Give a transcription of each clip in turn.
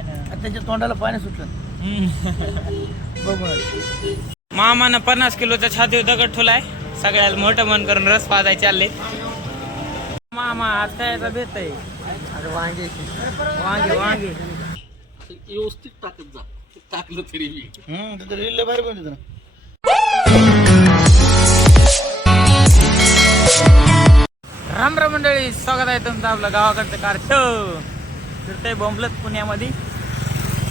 आणि त्याच्या तोंडाला पाणी सुटलं. मामानं पन्नास किलोचा छाती दगड ठेवलाय सगळ्याला मोठं मन करून रस पाजायचे चालले मामा आज काय भेट आहे. अरे वांगे. वांगे वांगे. व्यवस्थित टाकत जा. टाकलं तरी मी. रील बाहेर पण ना. राम राम मंडळी स्वागत आहे तुमचं आपलं गावाकडचं कार फिरतंय बोंबलत पुण्यामध्ये.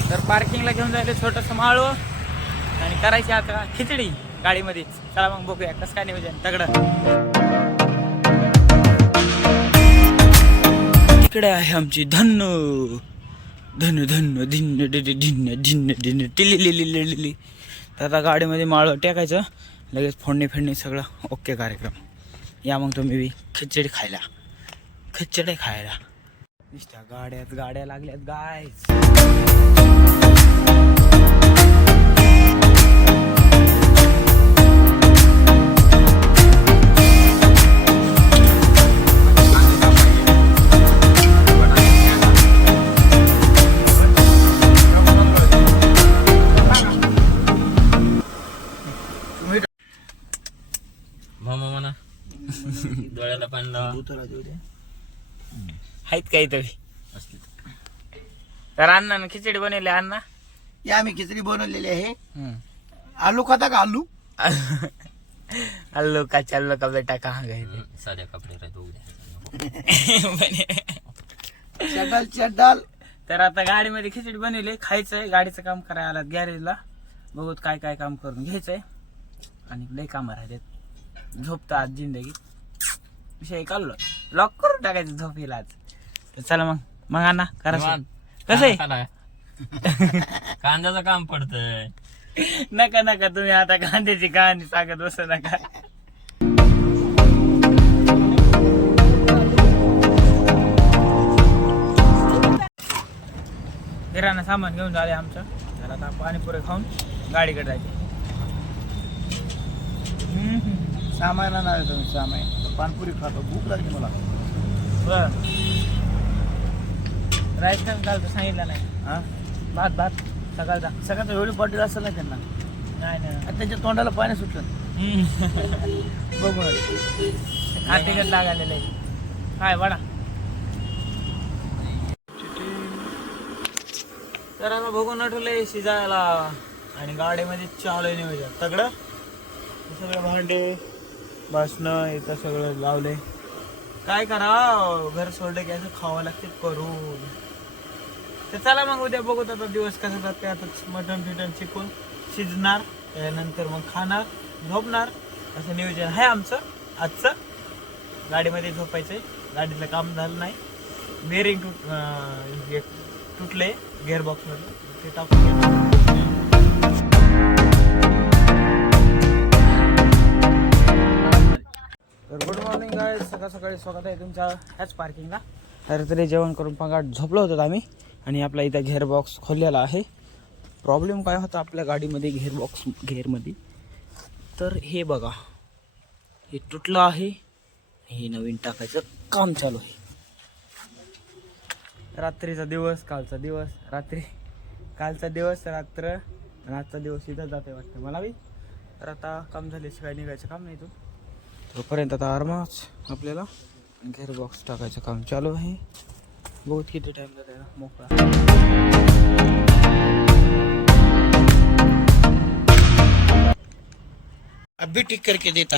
तर पार्किंगला घेऊन जायचं छोटंसं माळव आणि करायची आता खिचडी गाडीमध्ये. चला मग बघूया कसं काय नियोजन. तगडं इकडे आहे आमची धन्न. धन धन धिन्न डिडि धिन्न धिन्न धिन्न टिली लिली तर आता गाडीमध्ये माळ टाकायचं. लगेच फोडणी फिरणी सगळं. ओके कार्यक्रम. या मग तुम्ही बी खिचडी खायला. खिचडी खायला. गाड्यात गाड्या लागल्यात गाय आहेत काहीतरी. तर. अण्णानं खिचडी बनवली अण्णा. हे आम्ही खिचडी बनवलेली आहे. आलू खाता का आलू? अल्लो का चाललो का बेटा कहाँ गए थे साध्या कपडे राहतो चटाल चटाल. तर आता गाडीमध्ये खिचडी बनवली. खायचंय. गाडीचं काम करायला आलात गॅरेजला. बघूत काय काय काम करून घ्यायचंय. आणि लय काम राहतात झोपतं आज जिंदगी. विषय काढलो. लॉक करून टाकायचं झोपेला आज. तर चला मग. मग आणा करा. कसं आहे. कांद्याचं काम पडतंय. नका नका. तुम्ही आता कांद्याची कहाणी सांगत बसू नका. किराणा सामान घेऊन झाले आमचं. तर आता पाणीपुरी खाऊन गाडीकडे जायचे. सामान आहे तुम्ही सामान. पानपुरी खातो. भूक लागली मला. बर. राईस का तर सांगितलं नाही. हा? भात भात सकाळचा. सगळ्यात एवढी बॉटल असेल ना त्यांना. नाही नाही. आणि त्याच्या तोंडाला पाणी सुटलं. बघून हा तिकट लागायलेलं आहे. काय बडा तर आता बघून आठवलंय शिजायला. आणि गाडीमध्ये चालू नियोजन तगडं? हे सगळं भांडे. बसणं इथं सगळं लावले काय करा घर सोडलं की असं खावं लागते करून. तर चला मग उद्या बघू आता दिवस कसा जाते आता मटण फिटन शिकून शिजणार. त्यानंतर मग खाणार झोपणार. असं नियोजन आहे आमचं. आजचं. गाडीमध्ये झोपायचंय. गाडीचं काम झालं नाही. बेरिंग तुट तुटले गेअरबॉक्समध्ये ते टाकून मॉर्निंग काय सकाळ सकाळी स्वागत आहे तुमच्या ह्याच पार्किंगला रात्री तरी जेवण करून पंगाट झोपलो होतो आम्ही. आणि आपला इथं घेअर बॉक्स खोललेला आहे. प्रॉब्लेम काय होता आपल्या गाडीमध्ये घेअर बॉक्स घेअरमध्ये तर हे बघा. हे तुटलं आहे. हे नवीन टाकायचं काम चालू आहे. रात्रीचा दिवस कालचा दिवस रात्री. कालचा दिवस रात्र. आजचा दिवस इथं जाते वाटतं. मला बी. तर आता काम झाले शिवाय निघायचं काम नाही तू तोपर्यंत आता आरामात आपल्याला घेर बॉक्स टाकायचं काम चालू आहे. बहुत किती टाइम जाते ना मोकळा. अभी ठीक करके देता.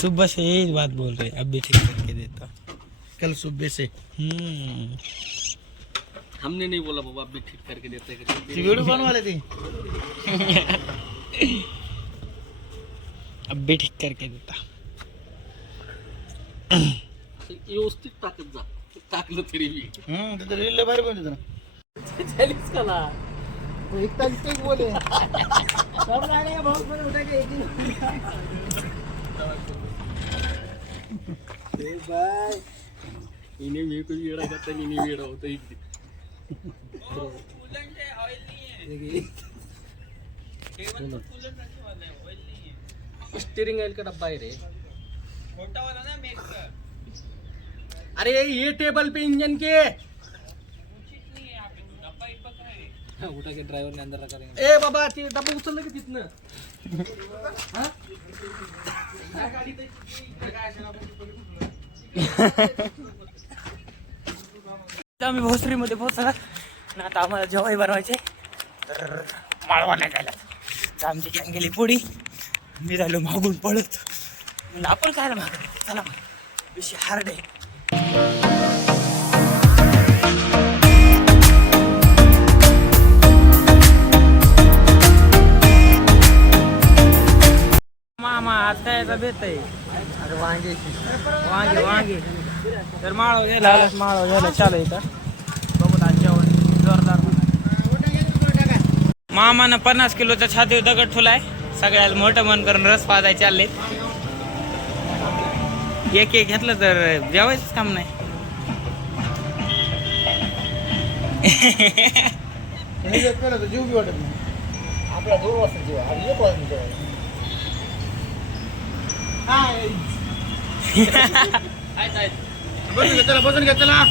सुबह से यही बात बोल रहे अब भी ठीक करके देता. कल सुबह से. हम्म. हमने नहीं बोला बाबा अभी ठीक करके देते हैं वीडियो बनवा थे अब भी ठीक करके देता। व्यवस्थित टाकत जा. टाकलं तरी मी. हम्म रील बाहेर पण ना. चालीस कला. बोले. इने मी कोणी वेळा करता इने वेळा होता इकडे स्टीरिंग ऑइल का डब्बा है रे. अरे ये टेबल पे इंजन के. ए बाबा ते डबा उचललं की तिथनं? आम्ही भोसरीमध्ये पोहोचला. आणि आता आम्हाला जेवाय बनवायचे तर माळवाला जायला तर आमची गॅंग गेली पुढी. मी झालो मागून पळत. म्हणलं आपण काय माग? चला मग. विषय हार्ड आहे. मामा काय याचा बेत आहे. अरे वांगे. वांगे वांगे. तर माळव आलास माळव घ्यायला चालू इथं. बघू आज जेवण जोरदार मामानं पन्नास किलोचा छातीवर दगड ठुलाय. सगळ्याला मोठं मन करून रस पाजाय चालले एक एक घेतलं तर जेवायचंच काम नाही. जीव वाटत नाही. आपला दोन वाजता जीव आणि एक वाजता जेवायला. बसून घे चला बसून घे चला.